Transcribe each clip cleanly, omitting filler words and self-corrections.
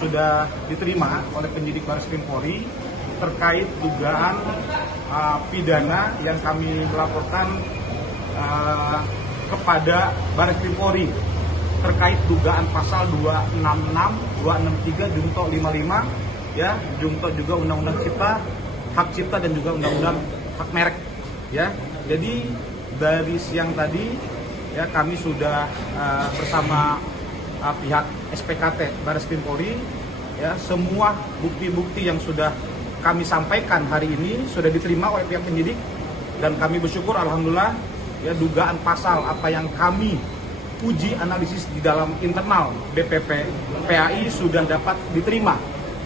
sudah diterima oleh penyidik Baris Krim Polri terkait dugaan pidana yang kami laporkan kepada Baris Krim Polri terkait dugaan pasal 266, 263, Junto 55, ya, Junto juga Undang-Undang Cipta, Hak Cipta dan juga Undang-Undang Hak Merek, ya. Jadi dari siang tadi, ya, kami sudah bersama pihak SPKT Baris Krim Polri, ya, semua bukti-bukti yang sudah kami sampaikan hari ini sudah diterima oleh pihak penyidik dan kami bersyukur alhamdulillah, ya, dugaan pasal apa yang kami uji analisis di dalam internal BPP PAI sudah dapat diterima.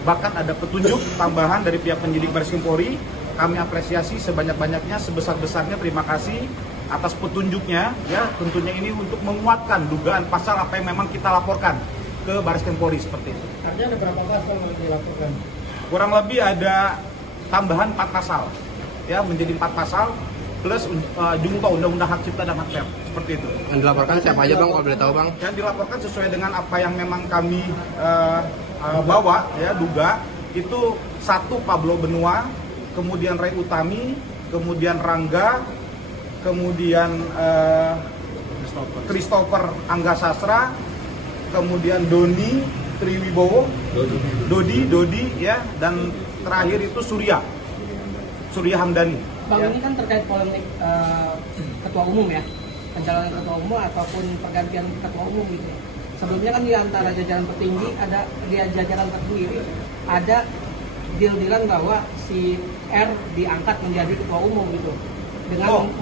Bahkan ada petunjuk tambahan dari pihak penyidik Baris Krim Polri. Kami apresiasi sebanyak-banyaknya, sebesar-besarnya terima kasih atas petunjuknya, ya, tentunya ini untuk menguatkan dugaan pasal apa yang memang kita laporkan ke Baris Krim Polri seperti itu. Artinya ada berapa pasal yang dilaporkan? Kurang lebih ada tambahan 4 pasal, ya, menjadi 4 pasal plus Junto Undang-Undang Hak Cipta dan Hak Merek, seperti itu. Yang dilaporkan siapa aja bang, kalau boleh tahu bang? Yang dilaporkan sesuai dengan apa yang memang kami bawa, ya, duga itu 1 Pablo Benua, kemudian Ray Utami, kemudian Rangga, kemudian Christopher Angga Sastra, kemudian Doni Triwibowo, Dodi, ya, dan terakhir itu Surya Hamdani. Bang, Ya. ini kan terkait polemik ketua umum, ya, pencalonan ketua umum ataupun pergantian ketua umum gitu. Sebelumnya kan di antara jajaran petinggi ada di jajaran tertinggi ada deal-dealan bahwa si R diangkat menjadi ketua umum gitu dengan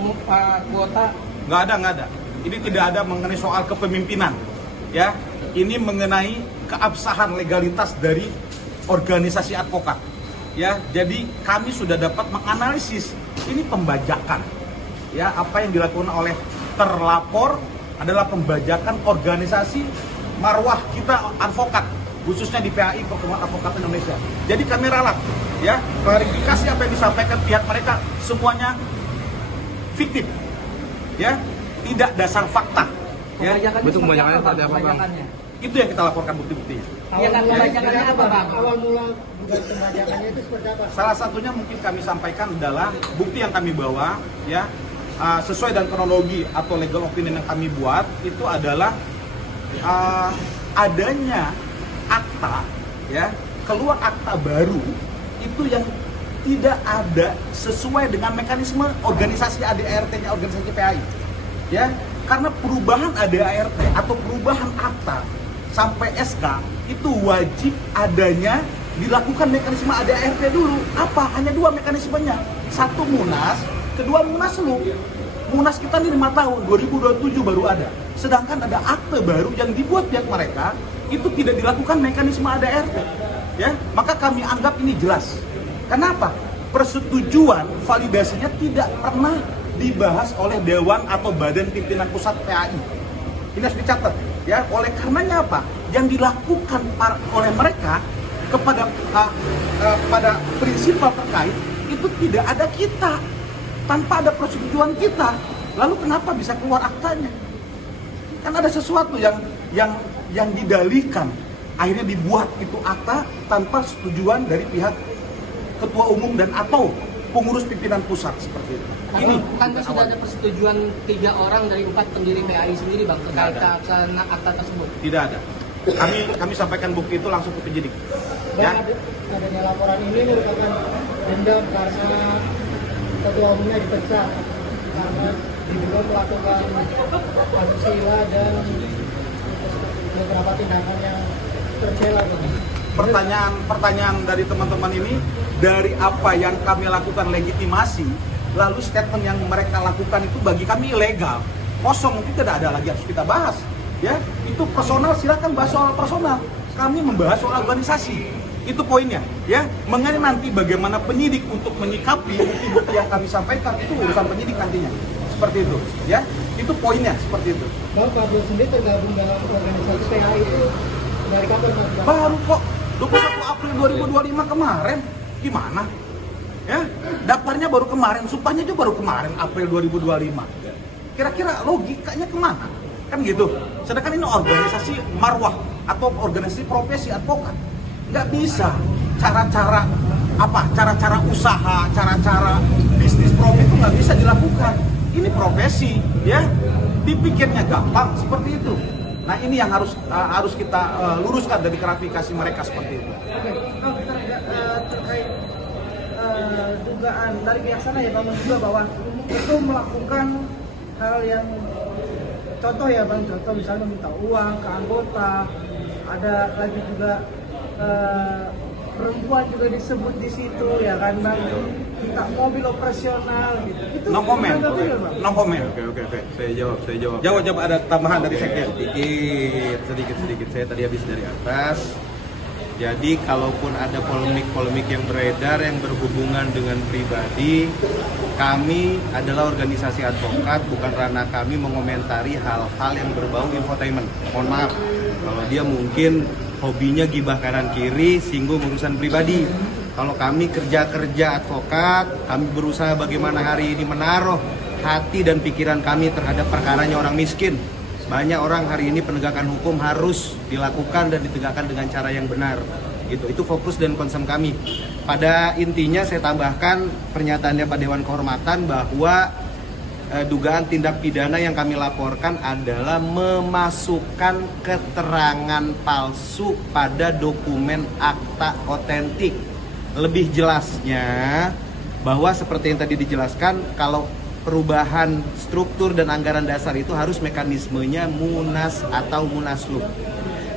kuota. Nggak ada. Ini tidak ada mengenai soal kepemimpinan, ya. Ini mengenai keabsahan legalitas dari organisasi advokat, ya. Jadi kami sudah dapat menganalisis ini pembajakan, ya. Apa yang dilakukan oleh terlapor adalah pembajakan organisasi marwah kita advokat, khususnya di PAI Perkumpulan Advokat Indonesia. Jadi kami ralat, ya, klarifikasi apa yang disampaikan pihak mereka semuanya fiktif, ya, tidak dasar fakta. Ya. Betul, pembajakannya seperti apa bang? Itu yang kita laporkan bukti-buktinya. Iya kan, pembajakannya apa bang? Awal mula dugaan pembajakannya itu seperti apa? Salah satunya mungkin kami sampaikan adalah bukti yang kami bawa, ya, sesuai dengan kronologi atau legal opinion yang kami buat itu adalah adanya akta, ya, keluar akta baru itu yang tidak ada sesuai dengan mekanisme organisasi ADART-nya organisasi PAI, ya, karena perubahan ADART atau perubahan akta sampai SK itu wajib adanya dilakukan mekanisme ADART dulu. Apa? Hanya 2 mekanismenya. 1 Munas, kedua Munaslup. Munas kita ini 5 tahun, 2027 baru ada. Sedangkan ada akte baru yang dibuat pihak mereka itu tidak dilakukan mekanisme ADART. Ya, maka kami anggap ini jelas. Kenapa? Persetujuan validasinya tidak pernah dibahas oleh Dewan atau Badan Pimpinan Pusat PAI. Ini harus dicatat, ya. Oleh karenanya apa? Yang dilakukan oleh mereka kepada pada prinsipal terkait itu tidak ada kita, tanpa ada persetujuan kita. Lalu kenapa bisa keluar aktanya? Kan ada sesuatu yang didalihkan, akhirnya dibuat itu akta tanpa setujuan dari pihak ketua umum dan atau pengurus pimpinan pusat seperti itu. Ini kan sudah ada persetujuan 3 orang dari 4 pendiri PAI sendiri bang terkait akta tersebut. Tidak ada. Kami sampaikan bukti itu langsung ke penyidik. Dan Ya. adanya laporan ini merupakan dendam karena ketua umumnya dipecat karena diduga melakukan asusila dan beberapa tindakan yang tercela. Pertanyaan dari teman-teman ini, dari apa yang kami lakukan legitimasi, lalu statement yang mereka lakukan itu bagi kami ilegal, kosong, mungkin tidak ada lagi harus kita bahas, ya. Itu personal, silakan bahas soal personal. Kami membahas soal organisasi, itu poinnya, ya. Mengenai nanti bagaimana penyidik untuk menyikapi bukti-bukti yang kami sampaikan itu urusan penyidik nantinya, seperti itu, ya. Itu poinnya seperti itu. Bang Pablo sendiri tergabung dalam organisasi PAI itu dari kapan Bang? Baru kok 21 April 2025 kemarin. Gimana? Ya, daftarnya baru kemarin, sumpahnya juga baru kemarin April 2025. Kira-kira logikanya kemana? Kan gitu. Sedangkan ini organisasi marwah atau organisasi profesi advokat. nggak bisa. Cara-cara usaha, cara-cara bisnis profit itu nggak bisa dilakukan. Ini profesi, ya. Dipikirnya gampang seperti itu. Nah ini yang harus kita luruskan dari klarifikasi mereka seperti itu. Oke, Bang, terkait dugaan dari pihak sana ya Bang juga bahwa itu melakukan hal yang contoh ya Bang, contoh misalnya minta uang ke anggota, ada lagi juga perempuan juga disebut di situ ya kan Bang, minta mobil operasional gitu. Itu No comment. No comment. Oke. Saya jawab. Jawab ada tambahan dari sekjen. Sedikit. Saya tadi habis dari atas. Jadi kalaupun ada polemik-polemik yang beredar yang berhubungan dengan pribadi, kami adalah organisasi advokat, bukan ranah kami mengomentari hal-hal yang berbau infotainment. Mohon maaf, kalau dia mungkin hobinya gibah kanan kiri, singgung urusan pribadi. Kalau kami kerja advokat, kami berusaha bagaimana hari ini menaruh hati dan pikiran kami terhadap perkaranya orang miskin. Banyak orang hari ini penegakan hukum harus dilakukan dan ditegakkan dengan cara yang benar. Itu fokus dan concern kami. Pada intinya saya tambahkan pernyataannya Pak Dewan Kehormatan bahwa dugaan tindak pidana yang kami laporkan adalah memasukkan keterangan palsu pada dokumen akta otentik. Lebih jelasnya bahwa seperti yang tadi dijelaskan, kalau perubahan struktur dan anggaran dasar itu harus mekanismenya munas atau munaslup.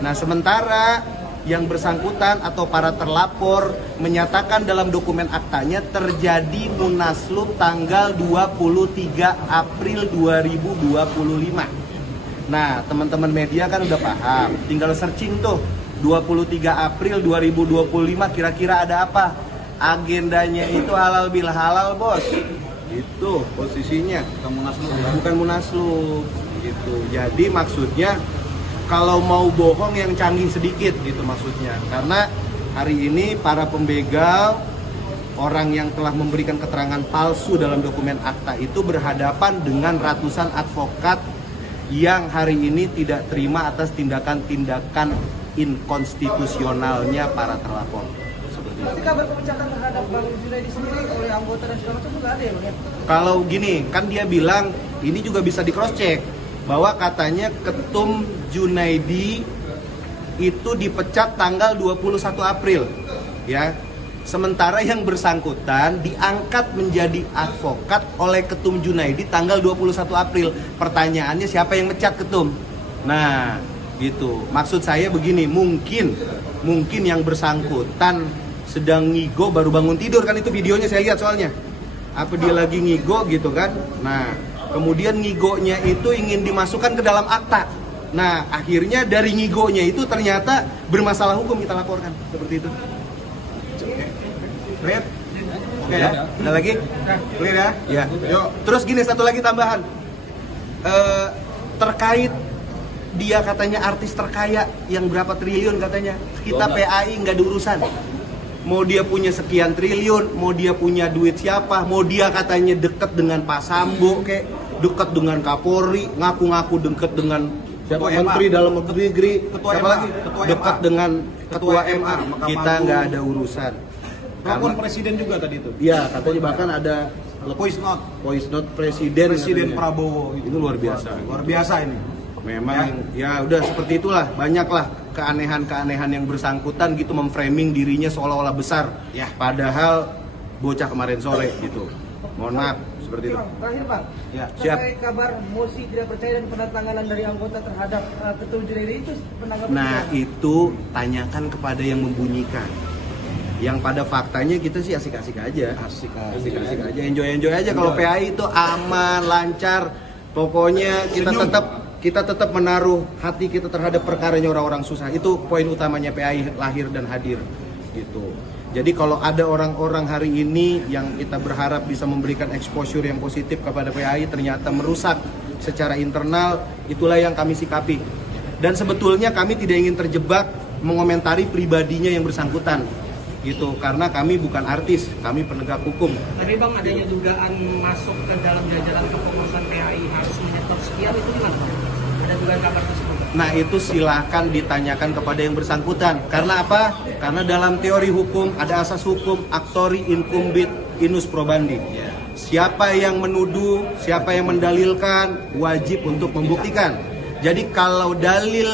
Nah, sementara yang bersangkutan atau para terlapor menyatakan dalam dokumen aktanya terjadi munaslup tanggal 23 April 2025. Nah, teman-teman media kan udah paham, tinggal searching tuh 23 April 2025 kira-kira ada apa? Agendanya itu halal bil halal, Bos. Itu posisinya, bukan munaslup gitu. Jadi maksudnya kalau mau bohong yang canggih sedikit gitu maksudnya. Karena hari ini para pembegal, orang yang telah memberikan keterangan palsu dalam dokumen akta itu berhadapan dengan ratusan advokat yang hari ini tidak terima atas tindakan-tindakan inkonstitusionalnya para terlapor. Tapi kabar pemecatan terhadap Bang Junaidi sendiri oleh anggota dan segala macam juga ada ya Bang ya? Kalau gini, kan dia bilang ini juga bisa di cross check bahwa katanya Ketum Junaidi itu dipecat tanggal 21 April ya. Sementara yang bersangkutan diangkat menjadi advokat oleh Ketum Junaidi tanggal 21 April. Pertanyaannya siapa yang mecat Ketum? Nah, gitu. Maksud saya begini, mungkin yang bersangkutan sedang ngigo baru bangun tidur kan, itu videonya saya lihat soalnya. Apa dia lagi ngigo gitu kan. Nah, kemudian ngigonya itu ingin dimasukkan ke dalam akta. Nah, akhirnya dari ngigonya itu ternyata bermasalah hukum, kita laporkan. Seperti itu. Clear? Oke ya? Ada lagi? Clear ya? Ya. Yuk. Terus gini, satu lagi tambahan. Terkait dia katanya artis terkaya yang berapa triliun katanya. Kita PAI nggak ada urusan. Mau dia punya sekian triliun, mau dia punya duit siapa, mau dia katanya deket dengan Pak Sambo, kayak deket dengan Kapolri, ngaku-ngaku deket dengan siapa Menteri Dalam Negeri, siapa lagi? Dekat dengan Ketua MA, kita nggak ada urusan. Telepon presiden juga tadi itu. Iya, katanya bahkan ada Voice note presiden Prabowo itu luar biasa. Luar biasa ini. Memang ya udah seperti itulah, banyaklah keanehan-keanehan yang bersangkutan gitu memframing dirinya seolah-olah besar. Ya. Padahal bocah kemarin sore gitu. Mohon maaf seperti itu. Terakhir Bang, Ya. Siap. terkait kabar mosi tidak percaya dan penandatanganan dari anggota terhadap Ketum Junaidi itu penanggapan Nah, bagaimana? itu tanyakan kepada yang membunyikan. Yang pada faktanya kita sih asik-asik aja. Asik aja, enjoy aja. Kalau PAI itu aman, lancar. Pokoknya kita tetap menaruh hati kita terhadap perkaranya orang-orang susah. Itu poin utamanya PAI lahir dan hadir gitu. Jadi kalau ada orang-orang hari ini yang kita berharap bisa memberikan exposure yang positif kepada PAI ternyata merusak secara internal, itulah yang kami sikapi. Dan sebetulnya kami tidak ingin terjebak mengomentari pribadinya yang bersangkutan gitu, karena kami bukan artis, kami penegak hukum. Tapi Bang, adanya dugaan masuk ke dalam jajaran kepengurusan PAI harus menyetor sekian, itu gimana Bang? Ada dugaan kabar tersebut? Nah itu silahkan ditanyakan kepada yang bersangkutan. Karena apa? Karena dalam teori hukum ada asas hukum actori incumbit inus probandi. Siapa yang menuduh, siapa yang mendalilkan, wajib untuk membuktikan. Jadi kalau dalil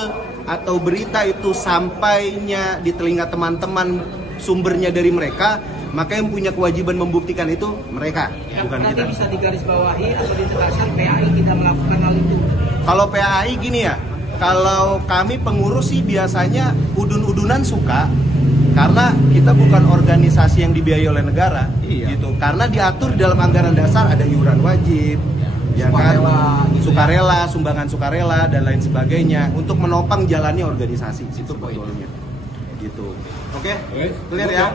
atau berita itu sampainya di telinga teman-teman, sumbernya dari mereka, maka yang punya kewajiban membuktikan itu mereka, bukan Nanti kita. bisa digarisbawahi atau ditegaskan PAI tidak melakukan hal itu. Kalau PAI gini ya, kalau kami pengurus sih biasanya udun-udunan suka, karena kita bukan organisasi yang dibiayai oleh negara, gitu. Karena diatur di dalam anggaran dasar ada iuran wajib, ya kan, sukarela, sumbangan sukarela dan lain sebagainya untuk menopang jalannya organisasi, itu sebetulnya, gitu. Oke, clear ya?